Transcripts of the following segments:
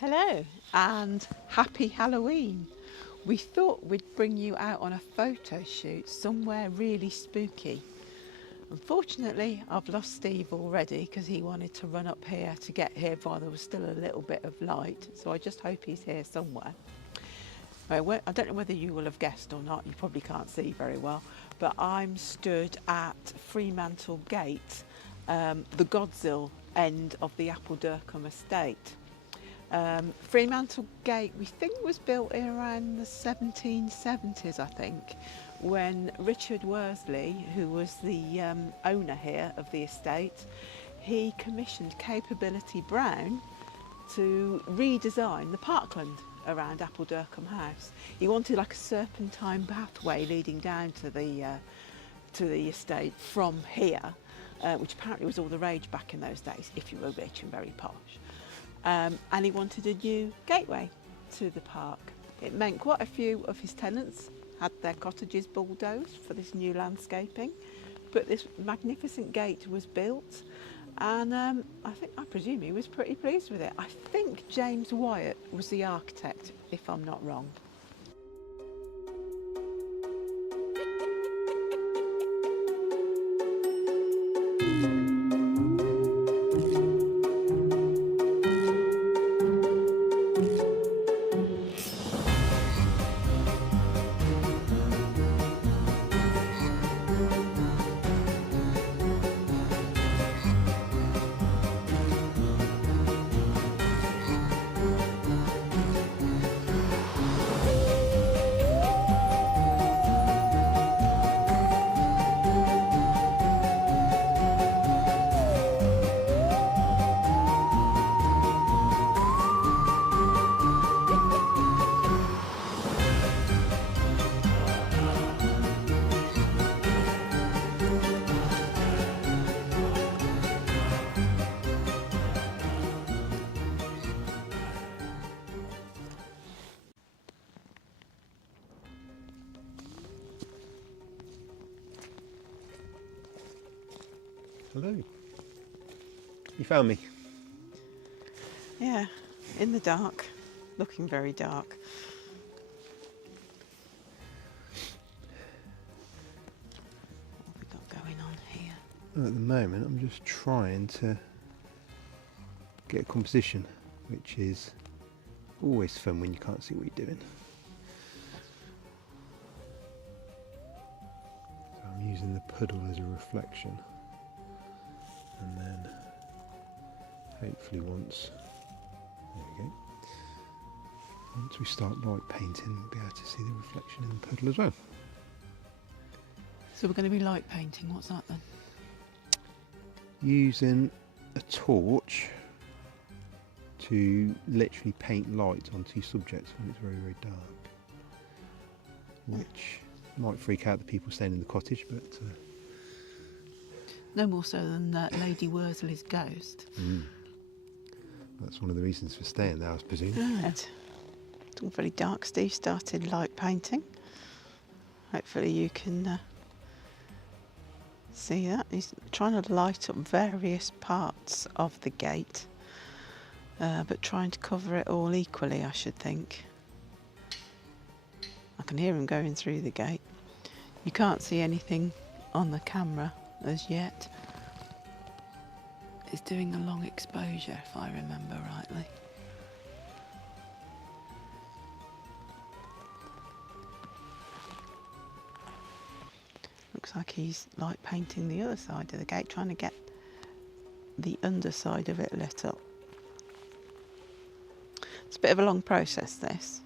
Hello and happy Halloween. We thought we'd bring you out on a photo shoot somewhere really spooky. Unfortunately, I've lost Steve already because he wanted to run up here to get here while there was still a little bit of light. So I just hope he's here somewhere. I don't know whether you will have guessed or not, you probably can't see very well, but I'm stood at Freemantle Gate, the Godzilla end of the Appledurcombe estate. Freemantle Gate, we think, was built in around the 1770s, I think, when Richard Worsley, who was the owner here of the estate, he commissioned Capability Brown to redesign the parkland around Appledurcombe House. He wanted like a serpentine pathway leading down to the estate from here, which apparently was all the rage back in those days, if you were rich and very posh. And he wanted a new gateway to the park. It meant quite a few of his tenants had their cottages bulldozed for this new landscaping, but this magnificent gate was built, and I presume he was pretty pleased with it. I think James Wyatt was the architect, if I'm not wrong. Hello. You found me? Yeah, in the dark, looking very dark. What have we got going on here? Well, at the moment I'm just trying to get a composition, which is always fun when you can't see what you're doing. So I'm using the puddle as a reflection, and then hopefully once we start light painting, we'll be able to see the reflection in the puddle as well. So we're going to be light painting. What's that then? Using a torch to literally paint light onto subjects when it's very, very dark, which might freak out the people staying in the cottage, but No more so than Lady Worsley's ghost. That's one of the reasons for staying there, I presume. Right. It's all very dark. Steve started light painting. Hopefully you can see that. He's trying to light up various parts of the gate, but trying to cover it all equally, I should think. I can hear him going through the gate. You can't see anything on the camera as yet. It's doing a long exposure, if I remember rightly. Looks like he's light painting the other side of the gate, trying to get the underside of it lit up. It's a bit of a long process, this.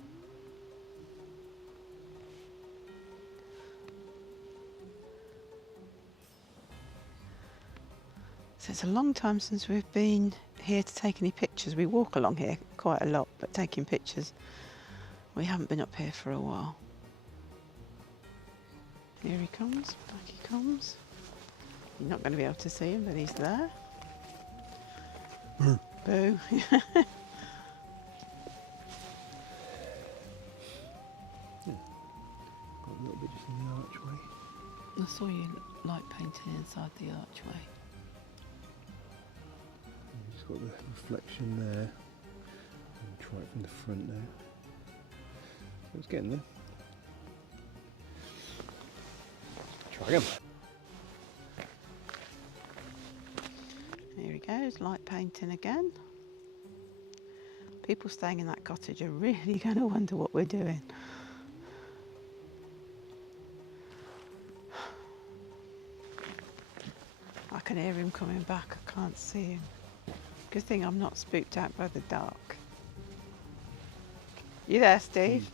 So it's a long time since we've been here to take any pictures. We walk along here quite a lot, but taking pictures, we haven't been up here for a while. Here he comes, back he comes. You're not going to be able to see him, but he's there. Boo. Boo. Got a little bit just in the archway. I saw you light painting inside the archway. You've just got the reflection there. And try it from the front now. So it's getting there. Try again. Here he goes, light painting again. People staying in that cottage are really going to wonder what we're doing. I can hear him coming back, I can't see him. Good thing I'm not spooked out by the dark. You there, Steve?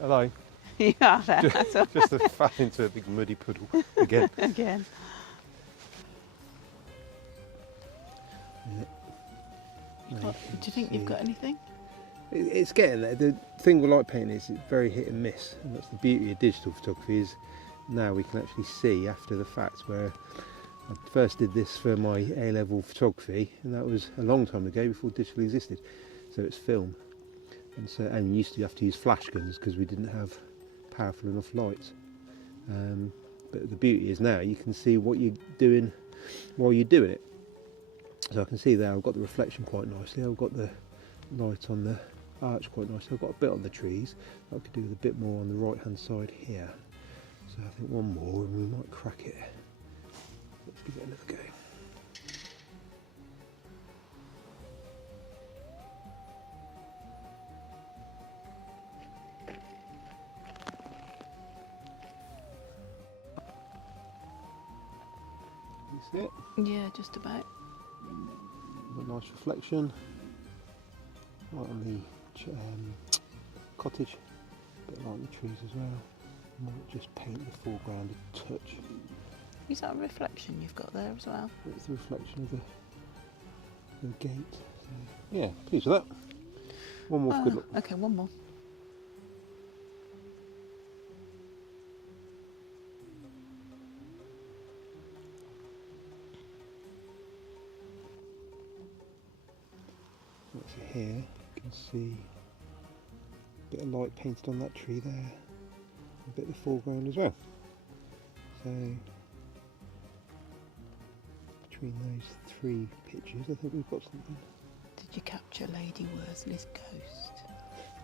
Hello. You are there. Just fell into a big muddy puddle again. Again. Yeah. Do you think you've got anything? It's getting there. The thing with light painting is it's very hit and miss, and that's the beauty of digital photography. Is now we can actually see after the fact. Where I first did this for my A-level photography, and that was a long time ago before digital existed. So it's film, and used to have to use flash guns because we didn't have powerful enough lights. But the beauty is now you can see what you're doing while you're doing it. So I can see there I've got the reflection quite nicely, I've got the light on the arch quite nicely, I've got a bit on the trees. I could do with a bit more on the right hand side here. So I think one more and we might crack it. Let's give it another go. You see it? Yeah, just about. A nice reflection right on the cottage, a bit like the trees as well. Might just paint the foreground a touch. Is that a reflection you've got there as well? It's the reflection of the gate. So, yeah, pleased with that. One more for good luck. Okay, one more. So here you can see a bit of light painted on that tree there, a bit of the foreground as well. So between those three pictures I think we've got something. Did you capture Lady Worsley's ghost?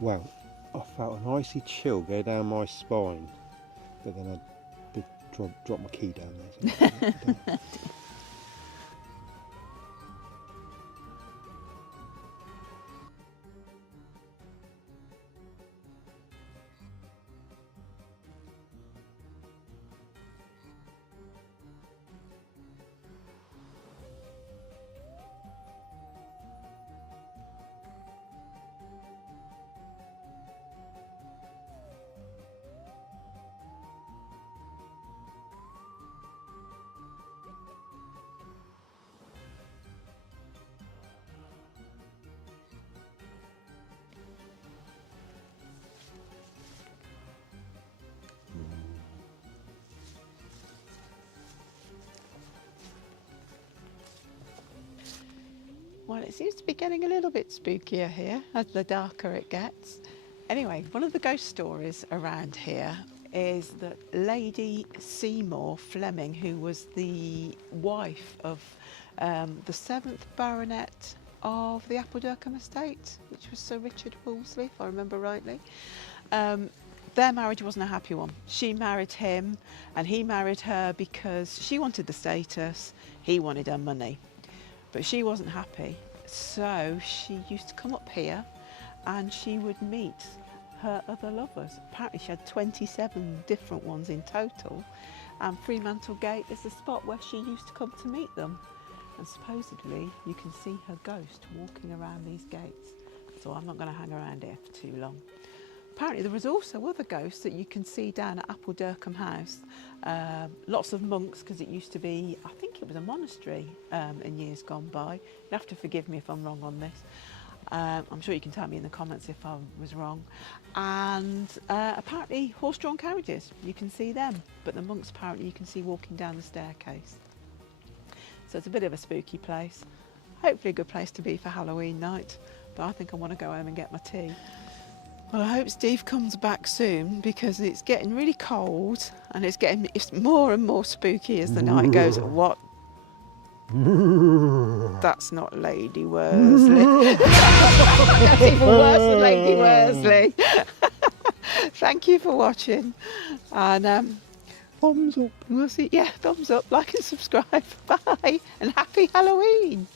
Well, I felt an icy chill go down my spine, but then I did drop my key down there. So Well, it seems to be getting a little bit spookier here as the darker it gets. Anyway, one of the ghost stories around here is that Lady Seymour Fleming, who was the wife of the 7th Baronet of the Appledurkham estate, which was Sir Richard Wolseley, if I remember rightly. Their marriage wasn't a happy one. She married him and he married her because she wanted the status, he wanted her money. But she wasn't happy, so she used to come up here and she would meet her other lovers. Apparently she had 27 different ones in total, and Freemantle Gate is the spot where she used to come to meet them. And supposedly you can see her ghost walking around these gates, so I'm not going to hang around here for too long. Apparently there was also other ghosts that you can see down at Appledurkham House. Lots of monks, because it used to be, I think it was a monastery in years gone by. You'll have to forgive me if I'm wrong on this. I'm sure you can tell me in the comments if I was wrong. And apparently horse-drawn carriages, you can see them. But the monks apparently you can see walking down the staircase. So it's a bit of a spooky place. Hopefully a good place to be for Halloween night. But I think I want to go home and get my tea. Well, I hope Steve comes back soon, because it's getting really cold and it's more and more spooky as the night goes. What? That's not Lady Worsley. That's even worse than Lady Worsley. Thank you for watching, and Thumbs up. we'll see. Yeah, thumbs up, like and subscribe. Bye, and happy Halloween.